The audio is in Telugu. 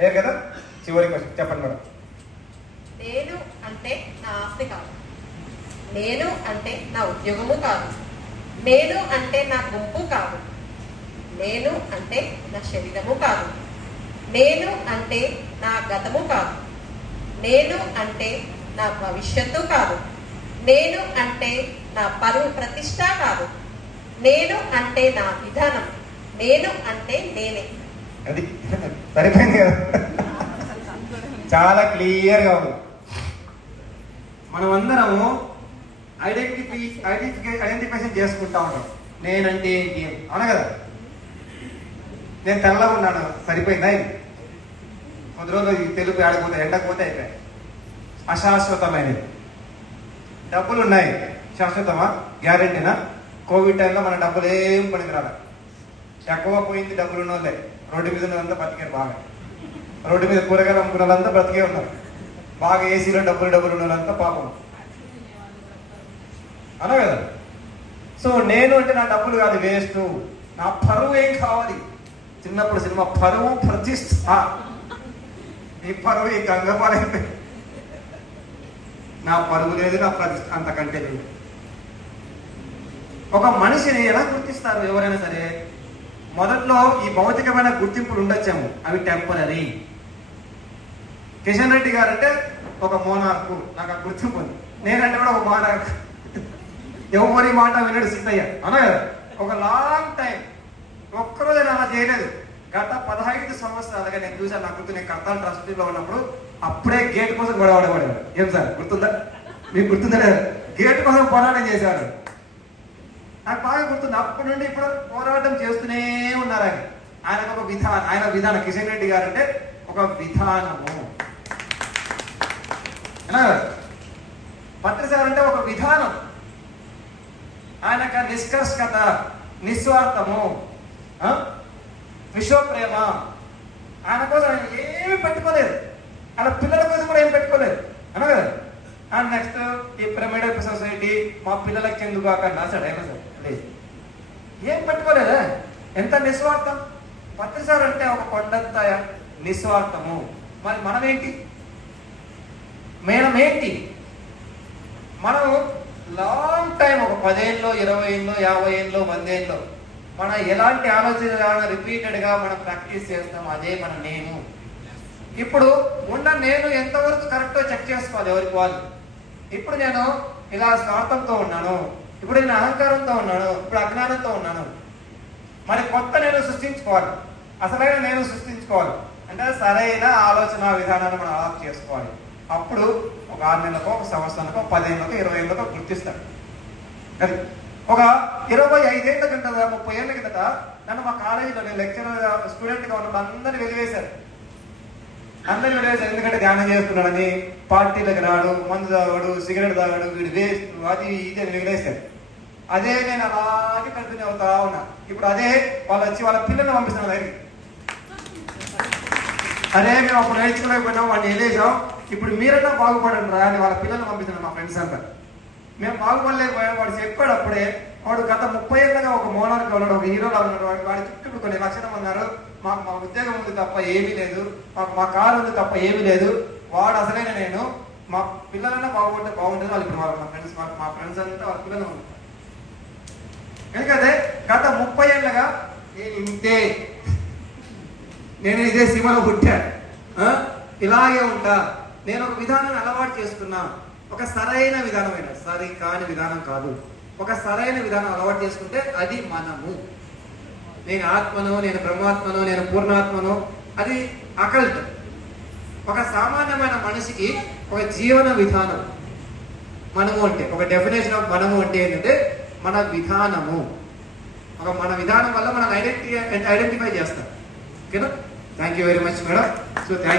లేదు కదా. చివరి క్వశ్చన్ చెప్పండి మేడం. నేను అంటే నా ఆస్తి కాదు, నేను అంటే నా ఉద్యోగము కాదు, నేను అంటే నా గుంపు కాదు, నేను అంటే నా శరీరము కాదు, నేను అంటే నా గతము కాదు, నేను అంటే నా భవిష్యత్తు కాదు, నేను అంటే నా పరువు ప్రతిష్ట కాదు, నేను అంటే నా విధానం, నేను అంటే నేనే. అది సరిపోయింది కదా. చాలా క్లియర్గా ఉంది. మనమందరము ఐడెంటిఫికేషన్ చేసుకుంటా ఉంటాం. నేనంటే ఏంటి అవునా కదా. నేను తెల్లగా ఉన్నాను సరిపోయిందా? ఇది కొద్ది రోజులు తెలుగు ఆడిపోతే ఎండకపోతే అయిపోయాయి. అశాశ్వతమైనది. డబ్బులు ఉన్నాయి, శాశ్వతమా? గ్యారెంటీనా? కోవిడ్ టైంలో మన డబ్బులు ఏం పనికిరాలి. ఎక్కువ పోయింది డబ్బులు ఉన్న వాళ్ళే. రోడ్డు మీద ఉన్నదంతా బతికారు బాగా. రోడ్డు మీద కూరగాయలు అమ్ముకున్న వాళ్ళంతా బ్రతికే ఉన్నారు బాగా. ఏసీలో డబ్బులు ఉన్న వాళ్ళంతా పాపం అనా కదా. సో నేను అంటే నా డబ్బులు కాదు, వేస్ట్. నా పరువు ఏం కావాలి? చిన్నప్పుడు సినిమా పరువు ప్రతిష్ట. ఈ పరువు ఈ గంగపాలైపోయి నా పరువు లేదు, నా ప్రతిష్ట అంతకంటే లేదు. ఒక మనిషిని ఎలా గుర్తిస్తారు ఎవరైనా సరే? మొదట్లో ఈ భౌతికమైన గుర్తింపులు ఉండొచ్చాము, అవి టెంపరీ. కిషన్ రెడ్డి గారు అంటే ఒక మోనార్కు, నాకు ఆ గుర్తింపు ఉంది. నేనంటే కూడా ఒక మోనార్కు. ఎవరి మాట వినడు సీతయ్య అనా కదా. ఒక లాంగ్ టైం ఒక్కరోజు నేను అలా చేయలేదు. గత 15 సంవత్సరాలుగా నేను చూసాను. నా గుర్తు, నేను కర్తాల ట్రస్టీలో ఉన్నప్పుడు అప్పుడే గేట్ కోసం గొడవడబడేవాడు. ఏం సార్ గుర్తుందా? మీకు గుర్తుందా? గేట్ కోసం పోరాటం చేశారు. నాకు బాగా గుర్తుంది. అప్పటి నుండి ఇప్పుడు పోరాటం చేస్తూనే ఉన్నారు. ఆయనకు ఒక విధానం, ఆయన విధానం. కిషన్ రెడ్డి గారు అంటే ఒక విధానము. పత్రి సార్ అంటే ఒక విధానం. ఆయనకు నిష్కర్షకత, నిస్వార్థము, విశ్వప్రేమ. ఆయన కోసం ఆయన ఏమి పెట్టుకోలేదు. అలా పిల్లల కోసం కూడా ఏం పెట్టుకోలేదు అన్నా కదా. అండ్ నెక్స్ట్ ఈ పిరమిడల్ సొసైటీ మా పిల్లలకి ఎందుకు అక్కడ రాశాడు. అయినా సార్ లేదు, ఏం పెట్టుకోలేదా? ఎంత నిస్వార్థం. పత్రి సార్ అంటే ఒక కొండంత నిస్వార్థము. మరి మనమేంటి? మేమేంటి? మనం లాంగ్ టైం, ఒక 10 ఏళ్ళు, 20 ఏళ్ళు, 50 ఏళ్ళు, 100 ఏళ్ళు మనం ఎలాంటి ఆలోచన రిపీటెడ్గా మనం ప్రాక్టీస్ చేస్తాం, అదే మన నేను. ఇప్పుడు ఉన్న నేను ఎంతవరకు కరెక్టో చెక్ చేసుకోవాలి ఎవరికి వాళ్ళు. ఇప్పుడు నేను ఇలా స్వార్థంతో ఉన్నాను, ఇప్పుడు నేను అహంకారంతో ఉన్నాను, ఇప్పుడు అజ్ఞానంతో ఉన్నాను. మరి కొత్త నేను సృష్టించుకోవాలి, అసలైన నేను సృష్టించుకోవాలి. అంటే సరైన ఆలోచన విధానాన్ని మనం అడాప్ట్ చేసుకోవాలి. అప్పుడు ఒక 6 నెలలకో, ఒక సంవత్సరానికో, 10 ఏళ్ళకో, 20 ఏళ్ళకో గుర్తిస్తాడు. అది ఒక 25 ఏళ్ళ కిందట, 30 ఏళ్ళ కిందట నన్ను మా కాలేజీలో, నేను లెక్చరర్ స్టూడెంట్గా ఉన్నప్పుడు అందరినీ వెలివేశారు. ఎందుకంటే ధ్యానం చేస్తున్నాడని, పార్టీలకు రాడు, మందు తాగాడు, సిగరెట్ తాగాడు, వీడు వేస్ట్, అది ఇది అని వెలివేశారు. అదే నేను అలాగే కంటిన్యూ అవుతా ఉన్నా. ఇప్పుడు అదే వాళ్ళు వచ్చి వాళ్ళ పిల్లల్ని పంపిస్తున్నారు దగ్గరికి. అదే మేము అప్పుడు నేర్చుకోలేకపోయినాం, వాడిని వెళ్ళేసాం, ఇప్పుడు మీరన్నా బాగుపడండి రా అని వాళ్ళ పిల్లల్ని పంపిస్తున్నాం. మా ఫ్రెండ్స్ అంతా మేము బాగుపడలేకపోయాం. వాడు చెప్పాడు అప్పుడే. వాడు గత 30 ఏళ్ళగా ఒక మోనార్గా ఉన్నాడు, ఒక హీరోలా ఉన్నాడు. వాడి చుట్టూ కొన్ని లక్షల మంది ఉన్నారు. మా ఉద్యోగం ఉంది తప్ప ఏమీ లేదు, మా కారు ఉంది తప్ప ఏమీ లేదు. వాడు అసలైన నేను. మా పిల్లలన్నా బాగుంటే బాగుంటుంది. వాళ్ళు ఇప్పుడు మా ఫ్రెండ్స్ అంతా వాళ్ళ పిల్లలు ఉన్నారు. ఎందుకంటే గత 30 ఏళ్ళగా నేను ఇంతే, నేను ఇదే సీమలో పుట్టా, ఇలాగే ఉంటా. నేను ఒక విధానాన్ని అలవాటు చేసుకున్నా. ఒక సరైన విధానమైన, సరి కాని విధానం కాదు, ఒక సరైన విధానం అలవాటు చేసుకుంటే అది మనము. నేను ఆత్మను, నేను బ్రహ్మాత్మను, నేను పూర్ణాత్మను, అది అకల్ట్. ఒక సామాన్యమైన మనిషికి ఒక జీవన విధానం మనము అంటే, ఒక డెఫినేషన్ ఆఫ్ మనము అంటే ఏంటంటే మన విధానము. మన విధానం వల్ల మనం ఐడెంటిఫై చేస్తాం. ఓకేనా? Thank you very much madam. So thank